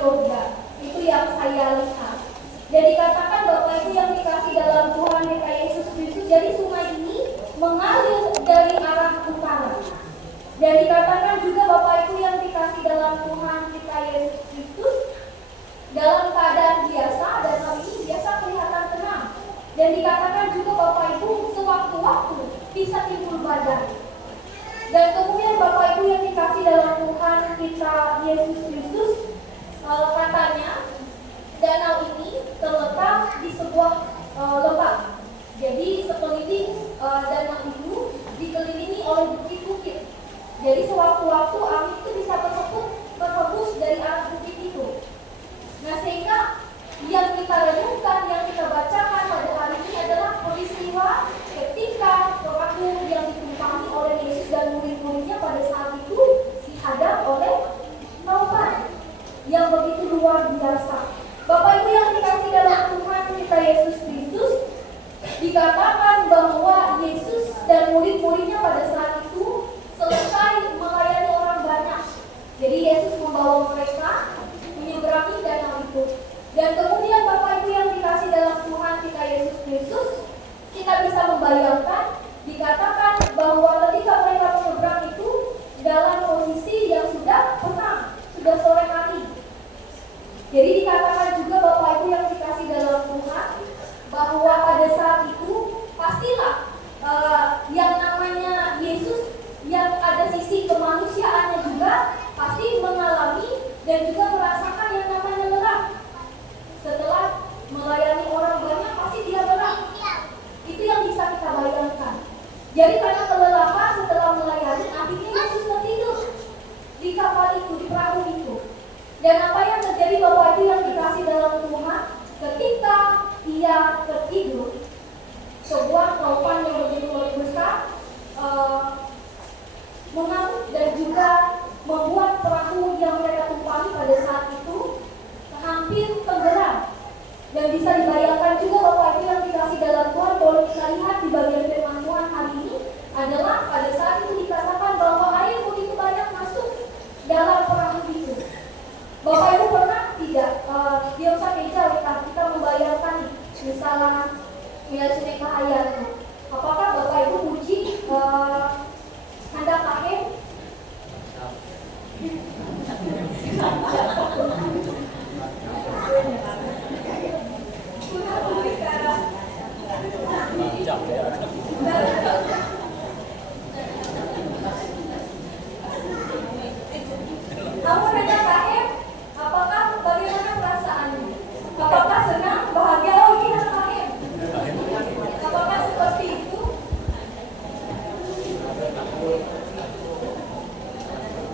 Yoga. Itu yang saya lihat. Dan dikatakan Bapak Ibu yang dikasih dalam Tuhan kita Yesus Kristus, jadi sungai ini mengalir dari arah utara. Dan dikatakan juga Bapak Ibu yang dikasih dalam Tuhan kita Yesus Kristus, dalam keadaan biasa, dan hal ini biasa kelihatan tenang. Dan dikatakan juga Bapak Ibu sewaktu-waktu bisa timbul badai. Dan kemudian Bapak Ibu yang dikasih dalam Tuhan kita Yesus Kristus, katanya danau ini terletak di sebuah lembah. Jadi sekeliling danau itu dikelilingi oleh bukit-bukit. Jadi sewaktu-waktu angin itu bisa berhembus dari arah bukit itu. Nah, sehingga yang kita renungkan, yang kita bacakan pada hari ini adalah peristiwa ketika perahu yang ditumpangi oleh Yesus dan murid-muridnya pada saat itu dihadap oleh lautan yang begitu luar biasa. Bapak Ibu yang dikasih dalam Tuhan kita Yesus Kristus, dikatakan bahwa Yesus dan murid-muridnya pada saat itu selesai melayani orang banyak. Jadi Yesus membawa mereka menyeberangi danau itu. Dan kemudian Bapak Ibu yang dikasih dalam Tuhan kita Yesus Kristus, kita bisa membayangkan, dikatakan bahwa ketika mereka menyeberang itu dalam posisi yang sudah petang, sudah sore hari. Jadi dikatakan juga Bapak Ibu yang dikasih dalam Tuhan, bahwa pada saat itu pastilah yang namanya Yesus yang ada sisi kemanusiaannya juga pasti mengalami dan juga merasakan yang namanya lelah. Setelah melayani orang banyak pasti dia lelah. Itu yang bisa kita bayangkan. Jadi karena kelelahan setelah melayani, akhirnya Yesus tertidur di kapal itu, di perahu itu. Dan apa yang terjadi Bapak Ibu yang dikasih dalam Tuhan, ketika ia tertidur, sebuah topan yang begitu besar mengamuk dan juga membuat perahu yang mereka tumpangi pada saat itu hampir tenggelam. Dan bisa dibayangkan juga Bapak Ibu yang dikasih dalam Tuhan, kalau kita lihat di bagian firman Tuhan hari ini adalah pada saat itu dikatakan bahwa air begitu banyak masuk dalam perahu itu. Bapak Ibu pernah tidak biasa kita membayangkan misalnya sungai Kahaya itu. Apakah Bapak Ibu puji hendak kahim? Namun hendak kahim, apakah bagaimana perasaannya? Apakah senang, bahagia, oh ini hendak kahim? Apakah seperti itu?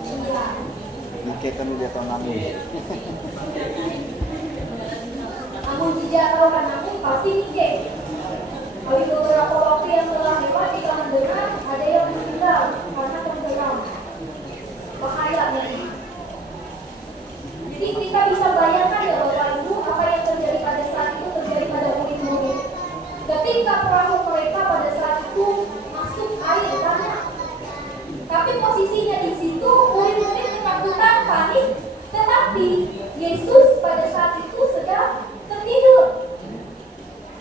Iya. Kita udah tahun lalu. Namun tidak tahu kan aku pasti mikir. Kalau beberapa waktu yang telah lewat kita mendengar ada yang meninggal karena tenggelam. Bahaya nih. Jadi kita bisa bayangkan ya Bapak Ibu apa yang terjadi pada saat itu terjadi pada murid-murid. Ketika perahu mereka pada saat itu masuk air banyak. Tapi posisinya di situ murid-murid ketakutan, panik. Tetapi Yesus pada saat itu sedang tertidur.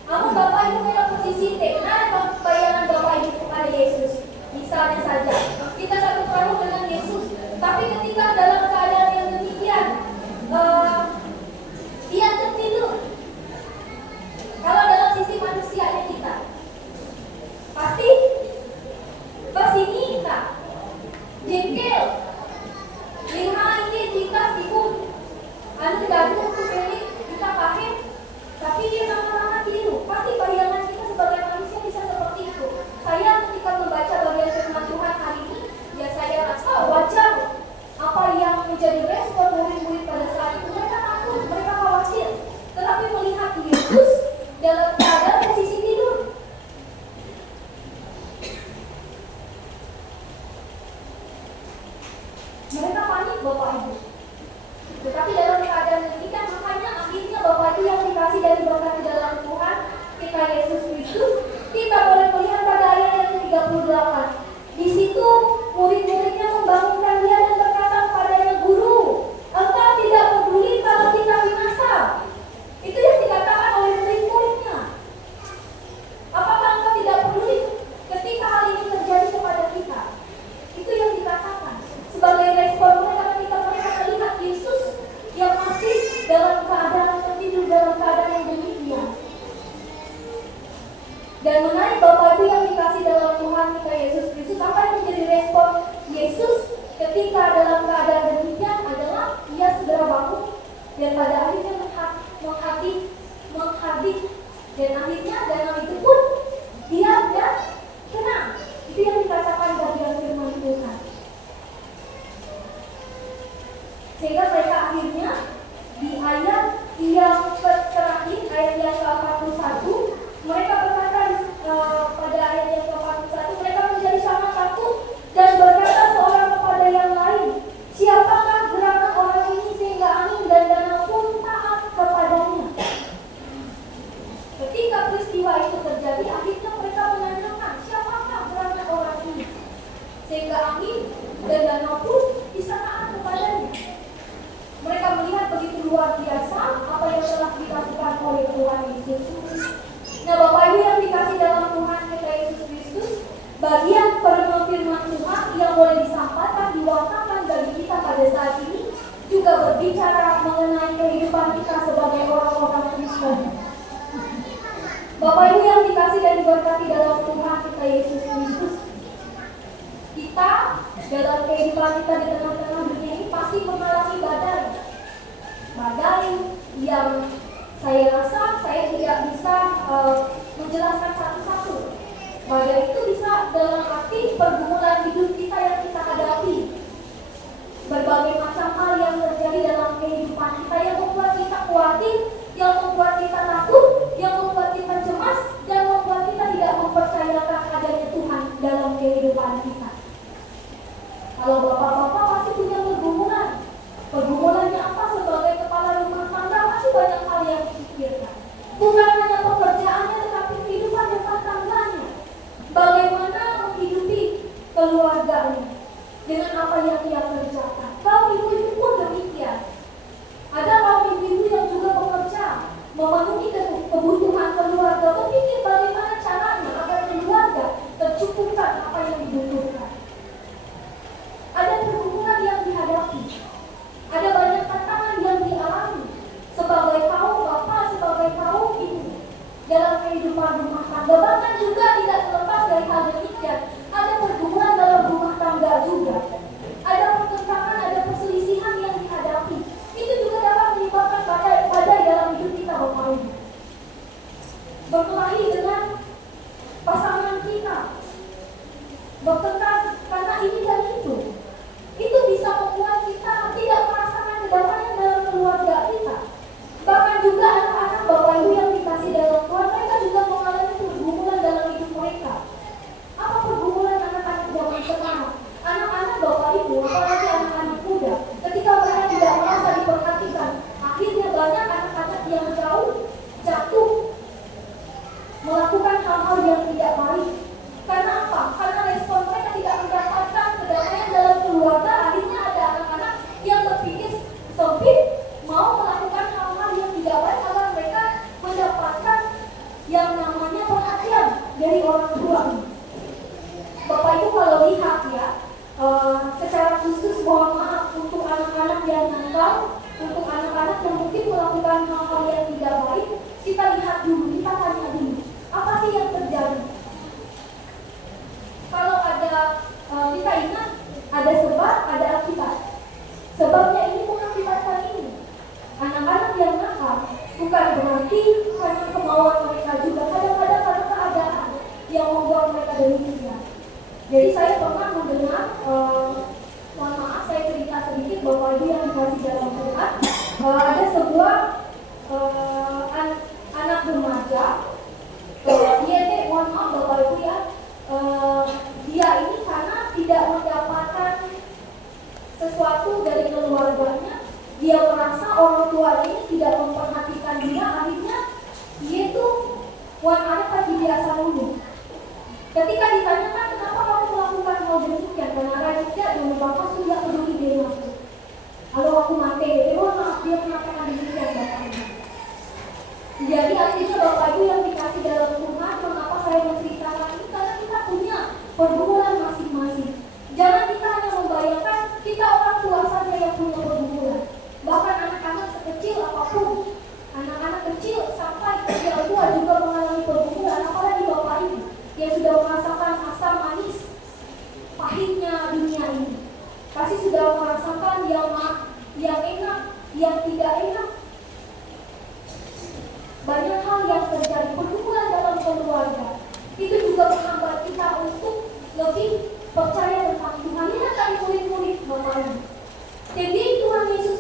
Namun Bapak Ibu dalam posisi tenang, bayangan Bapak Ibu kepada Yesus. Misalnya saja kita satu perahu dengan Yesus, tapi ketika dalam keadaan yang demikian dia tertidur. Kalau dalam sisi manusianya kita pasti ini kita jengkel, lihat ini kita sibuk, anu gaduh untuk beli kita kahim, tapi dia lama-lama tidur. Pasti bayangan kita sebagai manusia bisa seperti itu. Saya ketika membaca bagian firman Tuhan hari ini, ya saya rasa wajar apa yang menjadi respon murid-murid pada saat itu. Mereka takut, mereka khawatir, tetapi melihat Yesus dalam keadaan posisi tidur. Mereka panik Bapak Ibu. Tetapi dalam keadaan demikian, makanya akhirnya Bapak Ibu yang dikasih dari berkat dalam Tuhan kita Yesus Kristus, kita boleh melihat pada ayat yang ke-38. Di situ murid-muridnya membangunkan dia dan berkata kepadanya, Guru, engkau tidak peduli kalau Sehingga mereka akhirnya di ayat yang terakhir, ayat yang ke-41, mereka berkata pada ayat yang ke-41, mereka menjadi sangat takut dan berkata seorang kepada yang lain, siapakah gerangan orang ini sehingga angin dan danau pun taat kepadanya? Ketika peristiwa itu terjadi, akhirnya mereka menanyakan, siapakah gerangan orang ini sehingga angin dan danau pun bisa taat kepadanya? Mereka melihat begitu luar biasa apa yang telah dilakukan oleh Tuhan Yesus. Nah, Bapak Ibu yang dikasih dalam Tuhan kita Yesus Kristus, bagian perenungan firman Tuhan yang boleh disampaikan, diwakilkan bagi kita pada saat ini juga berbicara mengenai kehidupan kita sebagai orang-orang Kristen. Bapak Ibu yang dikasih dan diberkati dalam Tuhan kita Yesus Kristus, kita dalam kehidupan kita di tengah-tengah dunia ini pasti mengalami badai yang saya rasa saya tidak bisa menjelaskan satu-satu. Badai itu bisa dalam arti pergumulan hidup kita yang kita hadapi, berbagai macam hal yang terjadi dalam kehidupan kita yang membuat kita khawatir, yang membuat kita takut, yang membuat kita cemas, dan membuat kita tidak mempercayakan adanya Tuhan dalam kehidupan kita. Kalau bapak-bapak pasti punya pergumulan. Pergumulannya apa? Sebagai kepala rumah tangga masih banyak hal yang dipikirkan. Bukan hanya pekerjaannya, tetapi kehidupan rumah tangganya. Bagaimana menghidupi keluarganya dengan apa yang ia kerjakan. Kaum ibu-ibu pun demikian. Ada kaum ibu-ibu yang juga bekerja, memenuhi kebutuhan keluarga, berpikir bagaimana caranya agar keluarga tercukupkan apa yang dibutuhkan. Ada pergumulan yang dihadapi, ada banyak tantangan yang dialami sebagai kaum bapak, sebagai kaum ibu dalam kehidupan rumah tangga. Bahkan juga tidak terlepas dari hal demikian, ada pergumulan dalam rumah tangga juga. Ada pertentangan, ada perselisihan yang dihadapi. Itu juga dapat menyebabkan badai dalam hidup kita, Bapak Ibu. Berkelahi dengan pasangan kita, bertengkar karena ini dan itu. Itu bisa membuat kita tidak merasakan kedamaian dalam keluarga kita. Bahkan juga anak-anak Bapak Ibu yang dikasih dalam Tuhan, mereka juga mengalami pergumulan dalam hidup mereka. Apa pergumulan anak-anak zaman sekarang? Anak-anak Bapak Ibu, apalagi anak-anak muda, ketika mereka tidak merasa diperhatikan, akhirnya banyak anak-anak yang jatuh melakukan hal-hal yang tidak baik. Karena apa? Karena respon mereka tidak mendapatkan kedamaian dalam keluarga. Akhirnya ada anak-anak yang berpikir sempit, mau melakukan hal-hal yang tidak baik agar mereka mendapatkan yang namanya perhatian dari orang tua. Bapak Ibu kalau lihat ya, secara khusus mohon maaf untuk anak-anak yang nakal, untuk anak-anak yang mungkin melakukan hal-hal yang tidak baik, kita lihat dulu, kita tanya dulu, apa sih yang terjadi? Kalau ada, kita ingat ada sebab, ada akibat. Sebabnya ini mengakibatkan ini. Anak-anak yang nakal bukan berarti karena kemauan mereka juga, kadang-kadang karena keadaan yang membuat mereka demikian. Jadi saya pernah mendengar, mohon maaf saya cerita sedikit Bapak Ibu yang dikasih dalam Tuhan, ada sebuah anak remaja, dia mohon maaf Bapak Ibu ya, dia ini karena tidak mendapatkan sesuatu dari keluarganya, dia merasa orang tuanya ini tidak memperhatikan dia, akhirnya dia itu anak lagi biasa dulu. Ketika ditanyakan kenapa kamu melakukan hal demikian, karena rakyatnya dan bapak sudah peduli dengan aku. Kalau aku mati, maaf dia mengatakan demikian Bapak Ibu. Jadi artinya Bapak Ibu yang dikasih dalam Tuhan, mengapa saya menceritakan ini? Karena kita punya pergumulan masing-masing. Jangan kita hanya membayangkan kita orang tua saja yang punya pergumulan. Bahkan anak-anak sekecil apapun, anak-anak kecil sampai usia tua juga mengalami pergumulan. Apalagi Bapak Ibu yang sudah merasakan asam manis pahitnya dunia ini, pasti sudah merasakan yang enak, yang tidak enak. Banyak hal yang terjadi, pergumulan dalam keluarga itu juga menghambat kita untuk lebih percaya tentang Tuhan. Lihat tadi murid-murid Bapak Ibu. Jadi Tuhan Yesus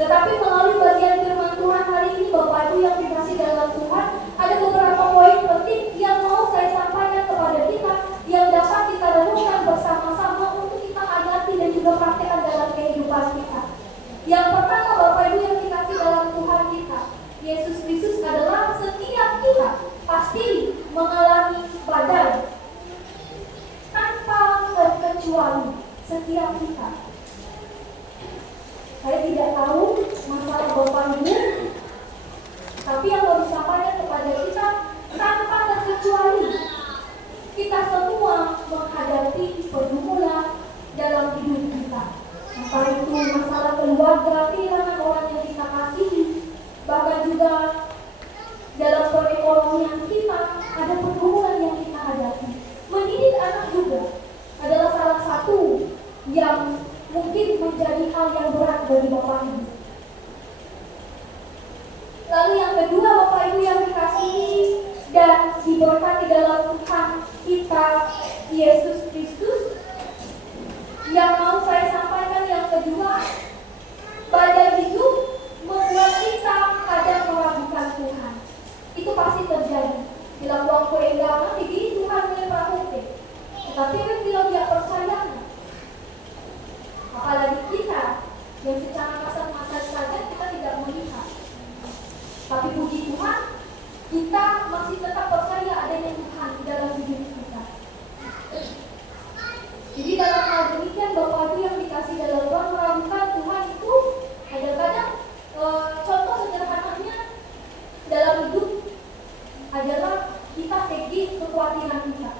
Tetapi melalui bagian firman Tuhan hari ini, Bapak Ibu yang dikasih dalam Tuhan, ada beberapa poin penting yang mau saya sampaikan kepada kita, yang dapat kita renungkan bersama-sama untuk kita hayati dan juga praktekkan dalam kehidupan kita. Yang pertama, Bapak Ibu yang dikasih dalam Tuhan kita, Yesus Kristus adalah setiap kita pasti mengalami badai tanpa terkecuali. Setiap kita. Saya tidak tahu masalah Bapak Ibu, tapi yang mau disampaikan kepada kita tanpa terkecuali, kita semua menghadapi pergumulan dalam hidup kita. Entah itu masalah keluarga, kehilangan orang yang kita kasihi, bahkan juga dalam perekonomian kita ada pergumulan yang kita hadapi. Mendidik anak juga adalah salah satu yang mungkin menjadi hal yang berat bagi Bapak Ibu. Lalu yang kedua, Bapak Ibu yang dikasihi dan diberkati dalam Tuhan kita Yesus Kristus, yang mau saya sampaikan yang kedua, badai hidup membuat kita kadang meragukan Tuhan. Itu pasti terjadi. Bila waktu enggangan di Tuhan menyerahkan. Tetapi bila dia percaya, apalagi kita yang secara kasat mata saja kita tidak melihat, tapi puji Tuhan, kita masih tetap percaya adanya Tuhan di dalam hidup kita. Jadi dalam hal demikian, Bapak Ibu yang dikasih dalam Tuhan, meragukan Tuhan itu kadang-kadang contoh sederhananya dalam hidup adalah kita tegi kekhawatiran kita.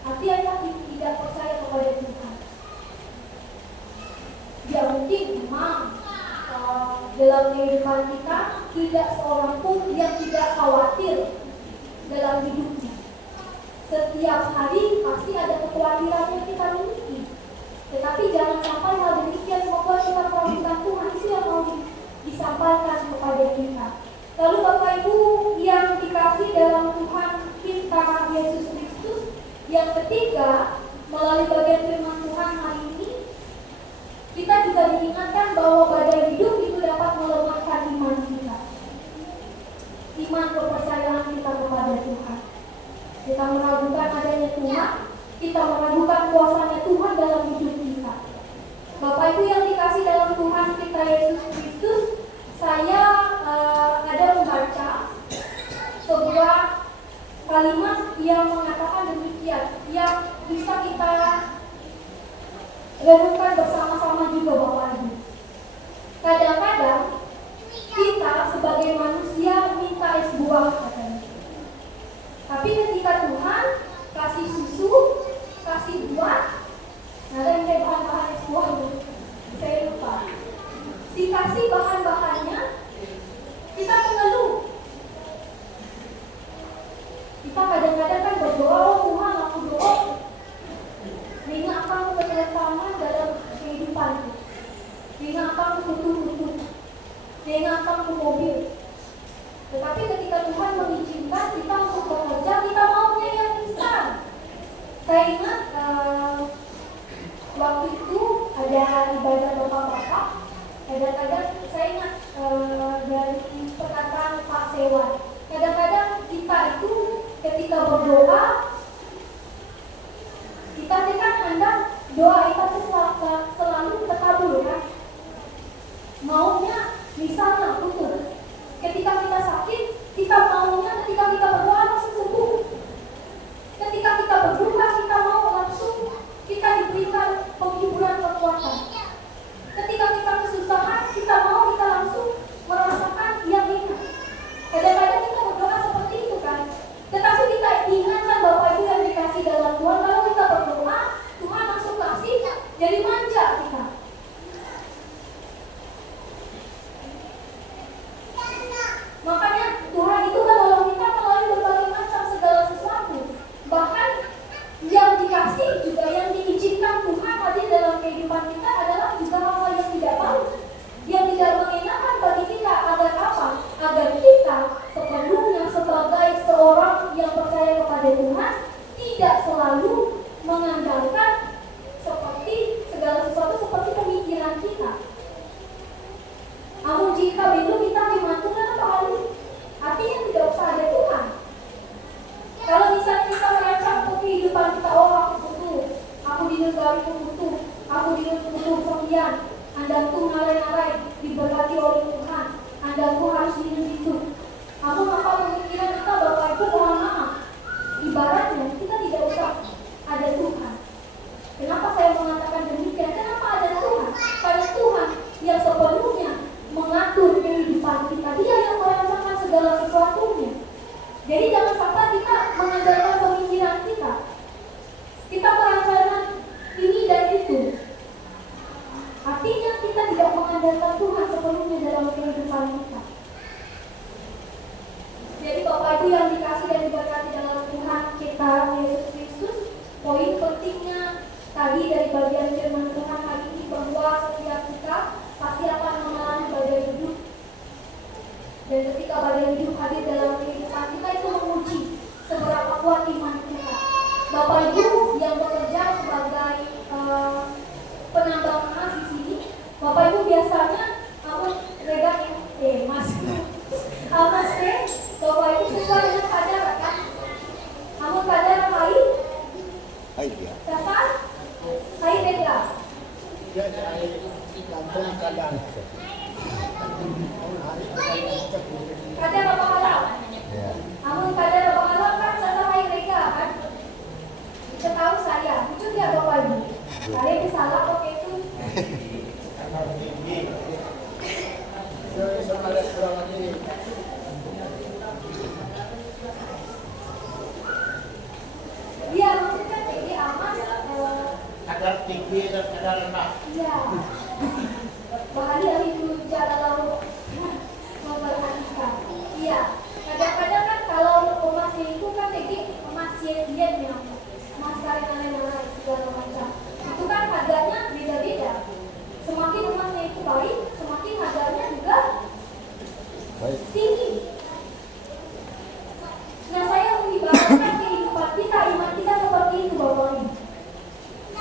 Artinya kita tidak percaya kepada Tuhan. Ya mungkin memang dalam kehidupan kita tidak seorang pun yang tidak khawatir dalam hidupnya. Setiap hari pasti ada kekhawatiran yang kita miliki. Tetapi jangan sampai hal demikian membuat kita meragukan Tuhan. Itu yang mau disampaikan kepada kita. Lalu Bapak Ibu yang dikasih dalam Tuhan kita Yesus Kristus, yang ketiga, melalui bagian firman Tuhan hari ini, kita juga diingatkan bahwa badai hidup itu dapat melemahkan iman kita. Iman kepercayaan kita kepada Tuhan. Kita meragukan adanya Tuhan, kita meragukan kuasanya Tuhan dalam hidup kita. Bapak Ibu yang dikasih dalam Tuhan kita Yesus Kristus, saya ada membaca sebuah kalimat yang mengatakan demikian, yang bisa kita renungkan bersama-sama juga Bapak Ibu. Kadang-kadang kita sebagai manusia minta es buah katanya. Tapi ketika Tuhan kasih susu, kasih buah, ada yang kayak bahan-bahan es buah itu, saya lupa. Dikasih bahan-bahannya, kita mengeluh. Kita kadang-kadang kan berdoa, oh Tuhan aku doa, dengan apa aku keterutama dalam kehidupanku, dengan apa aku butuh, dengan apa aku mobil. Tetapi ketika Tuhan mengizinkan kita untuk bekerja, kita maunya yang instan. Saya ingat waktu itu ada ibadah bapak-bapak. Kadang-kadang saya ingat dari perkataan Pak Sewan. Kadang-kadang kita itu ketika berdoa, kita kan hendak doa kita selalu terkabul kan. Maunya misalnya putus. Ketika kita sakit, kita maunya ketika kita berdoa langsung sembuh. Ketika kita berdoa, kita mau langsung kita diberikan penghiburan kekuatan. Ketika kita kesusahan, kita mau kita langsung merasakan yang enak. Kadang-kadang kita berdoa seperti itu kan. Tetapi kita ingatkan Bapak Ibu yang dikasih dalam Tuhan, kalau kita berdoa, Tuhan langsung kasih, jadi manja kita. Makanya Tuhan itu kan nolong kita melalui berbagai hari-hariku utuh, aku diutuh sembian, andaku narai-narai, diberkati oleh Tuhan, andaku harus hidup. Namun apa pemikiran kita Bapak Ibu mohon maaf, ibaratnya kita tidak usah ada Tuhan. Kenapa saya mengatakan demikian? Kenapa ada Tuhan? Karena Tuhan yang sepenuhnya mengatur kehidupan kita, Dia yang merancangkan segala sesuatunya. Jadi jangan sampai kita mengandalkan pemikiran kita. Kita merancangkan ini dan itu. Artinya kita tidak mengandalkan Tuhan sepenuhnya dalam kehidupan kita. Jadi Bapak Ibu yang dikasih dan diberkati dalam Tuhan kita Yesus Kristus, poin pentingnya tadi dari bagian firman Tuhan hari ini bahwa setiap kita pasti akan mengalami badai hidup. Dan ketika badai hidup hadir dalam kehidupan kita, itu menguji seberapa kuat iman kita. Bapak Ibu yang bekerja sebagai penambang emas di sini, Bapak Ibu biasanya Mas Bapak Ibu sesuai dengan kadar kan? Namun kadar air ya. dasar air beda. Kadar apa halal? Ya. Namun kadar apa halal kan dasar air beda kan? Setahu saya, lucu ya Bapak Ibu. Ada yang salah kok itu. Iya, maksudnya tinggi aman kadar tinggi dan kadar rendah. iya. Bahari itu jalan lalu memperhatikan. Iya. Kadang-kadang kan kalau emas itu kan tinggi emas yen ya, emas karet-karet segala macam. Itu kan harganya beda-beda. Semakin emasnya itu baik, semakin harganya juga tinggi. Nah, saya mengibaratkan kehidupan kita, iman kita seperti itu Bapak Ibu.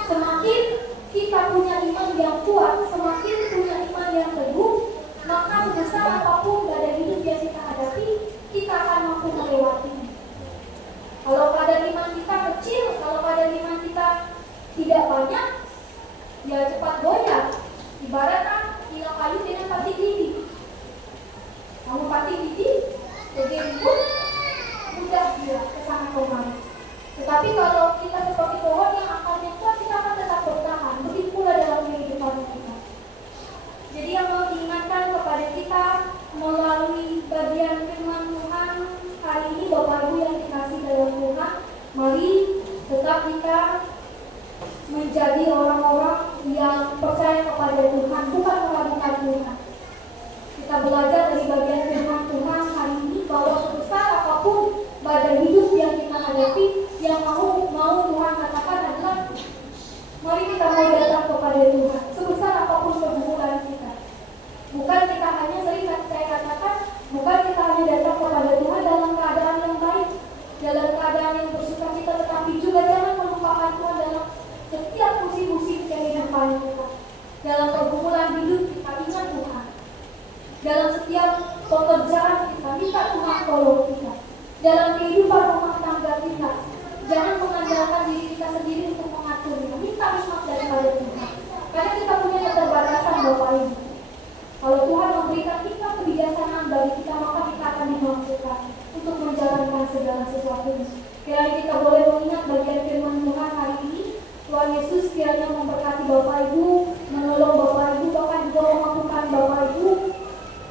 Semakin kita punya iman yang kuat, semakin punya iman yang teguh, maka sebesar apapun badai hidup yang kita hadapi, kita akan mampu melewatinya. Kalau kadar iman kita kecil, kalau kadar iman kita tidak banyak, ya cepat goyah. Ibaratkan hilang kayu dengan patik lidi. Kamu patik lidi, jadi itu mudah dia kesana kemari. Tetapi kalau kita seperti pohon yang akarnya kuat, kita akan tetap bertahan. Begitu pula dalam kehidupan kita. Jadi yang mau diingatkan kepada kita melalui bagian firman Tuhan hari ini, Bapak Ibu yang dikasih dalam Tuhan, mari tetap kita menjadi orang-orang yang percaya kepada Tuhan, bukan meragukan Tuhan. Kita belajar dari bagian firman Tuhan hari ini bahwa sebesar apapun badai hidup yang kita hadapi, yang mau Tuhan katakan adalah mari kita mau datang kepada Tuhan sebesar apapun pergumulan kita. Bukan kita hanya sering saya katakan, bukan kita hanya datang kepada Tuhan dalam keadaan yang baik, dalam keadaan yang bersukacita, tetapi juga jangan melupakan Tuhan dalam setiap musim-musim kehidupan kita. Dalam pergumulan hidup kita ingat Tuhan. Dalam setiap pekerjaan kita minta Tuhan tolong kita. Dalam kehidupan rumah tangga kita, jangan mengandalkan diri kita sendiri untuk mengaturnya. Minta hikmat daripada Tuhan. Karena kita punya keterbatasan Bapak Ibu. Kalau Tuhan memberikan kita kebijaksanaan bagi kita, maka kita akan dimampukan untuk menjalankan segala sesuatunya. Kiranya kita boleh mengingat bagian firman Tuhan hari ini. Tuhan Yesus kiranya memberkati Bapak Ibu, menolong Bapak Ibu, bahkan juga memampukan Bapak Ibu,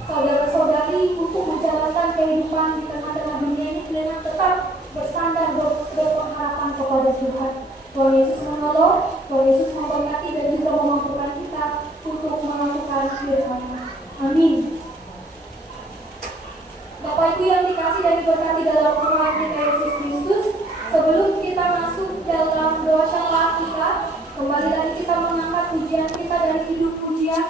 saudara-saudari untuk menjalankan kehidupan di tengah-tengah dunia ini dengan tetap bersandar berpengharapan kepada Tuhan. Tuhan Yesus menolong, Tuhan Yesus memberkati dan juga memampukan kita untuk melakukan firman-Nya. Amin. Bapak Ibu yang dikasih dan diberkati dalam Tuhan kita Yesus Kristus, sebelum kita masuk dalam doa syafaat kita, kembali lagi kita mengangkat pujian kita dari hidup pujian.